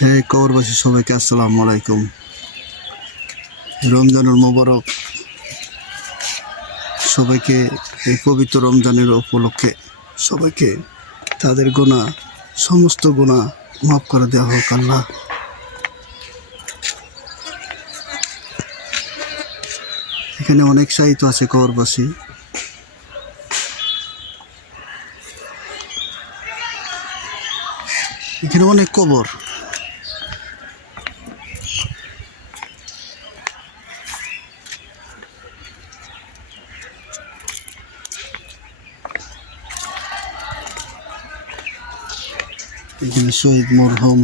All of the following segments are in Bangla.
হে কবরবাসী সবাইকে আসসালামু আলাইকুম। রমজানুল মোবারক সবাইকে। এই পবিত্র রমজানের উপলক্ষে সবাইকে তাদের গুনাহ, সমস্ত গুনাহ মাফ করে দেওয়া হোক আল্লাহ। এখানে অনেক সাহিত্য আছে কবরবাসী। এখানে অনেক কবর। এখানে শহীদ মরহুম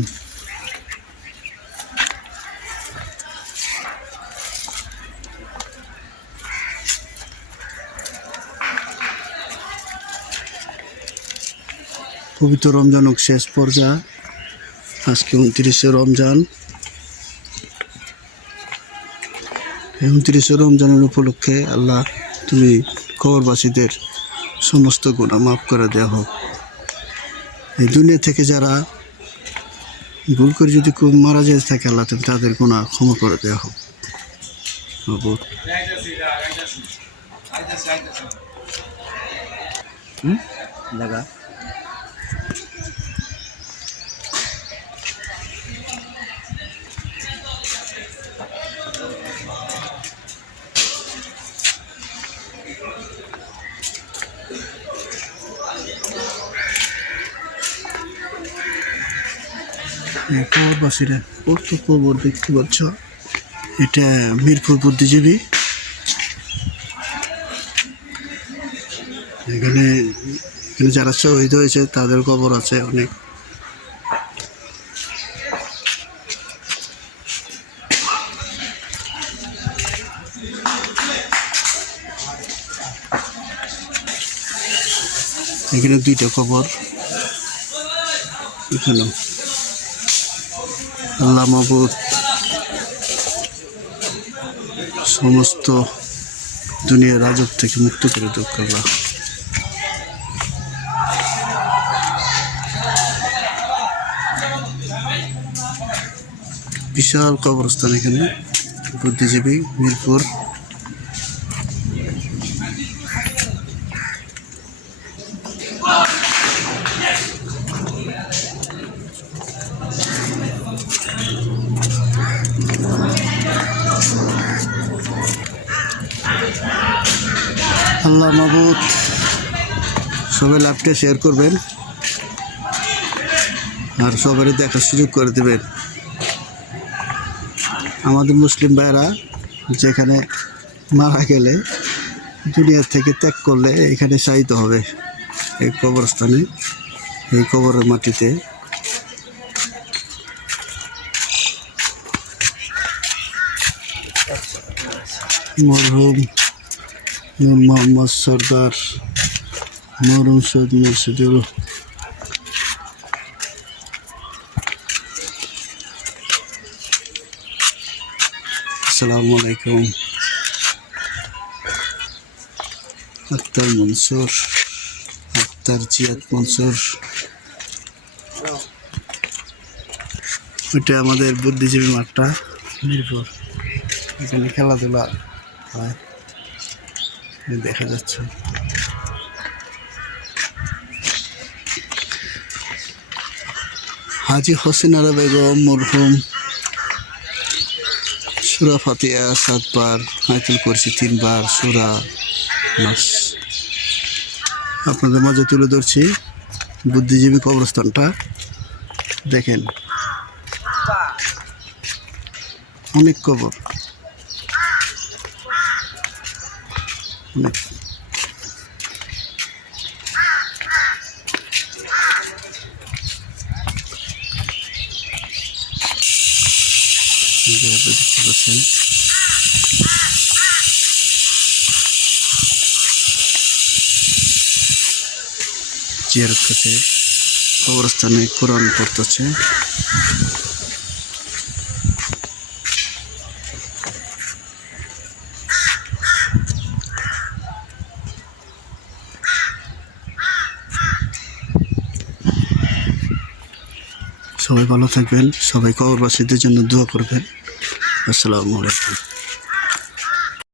পবিত্র রমজান শেষ পর্যায়ে আজকে 29শে রমজান। 29শে রমজানের উপলক্ষে আল্লাহ তুমি কবরবাসীদের সমস্ত গুনাহ মাফ করে দেওয়া হোক। এই দুনিয়া থেকে যারা ভুল করে যদি কেউ মারা যেতে থাকে আল্লাহ তুমি তাদের গুনাহ ক্ষমা করে দেওয়া হোক। জায়গা কবরবাসীরা কত কবর দেখতে পাচ্ছ। এটা মিরপুর বুদ্ধিজীবী। এখানে যারা শহীদ হয়েছে তাদের কবর আছে অনেক। এখানে 2টা কবর। এখানে আল্লাহ মাবুদ সমস্ত দুনিয়ার রাজত্ব থেকে মুক্ত করে দেব আল্লাহ। বিশাল কবরস্থান এখানে বুদ্ধিজীবী মিরপুর। আল্লাহ মাবুদ সবাই লাইভটা শেয়ার করবেন আর সবাই দেখার সুযোগ করে দেবেন। আমাদের মুসলিম ভাইরা যেখানে মারা গেলে দুনিয়া থেকে ত্যাগ করলে এখানে শায়িত হবে, এই কবরস্থানে, এই কবরের মাটিতে। মরহুম মোহাম্মদ সরদার, মরহুম সৈয়দ মুর্শিদুল। আসসালামু আলাইকুম। আক্তার মনসুর, আক্তার জিয়াদ মনসুর। এটা আমাদের বুদ্ধিজীবী মাঠটা মিরপুর। এখানে খেলাধুলা হয় দেখা যাচ্ছে। হাজি হোসেন আরা বেগম মরহুম সূরা ফাতিহা 7 বার, আয়াতুল কুরসি 3 বার, সূরা নাস। আপনাদের মাঝে তুলে ধরছি বুদ্ধিজীবী কবরস্থানটা। দেখেন অনেক কবর, অনেক। দেখতে পাচ্ছেন জিয়ারত করতে কবরস্থানে কোরআন পড়তেছে। সবাই ভালো থাকবেন, সবাই কবরবাসীদের জন্য দোয়া করবেন। আসসালামু আলাইকুম।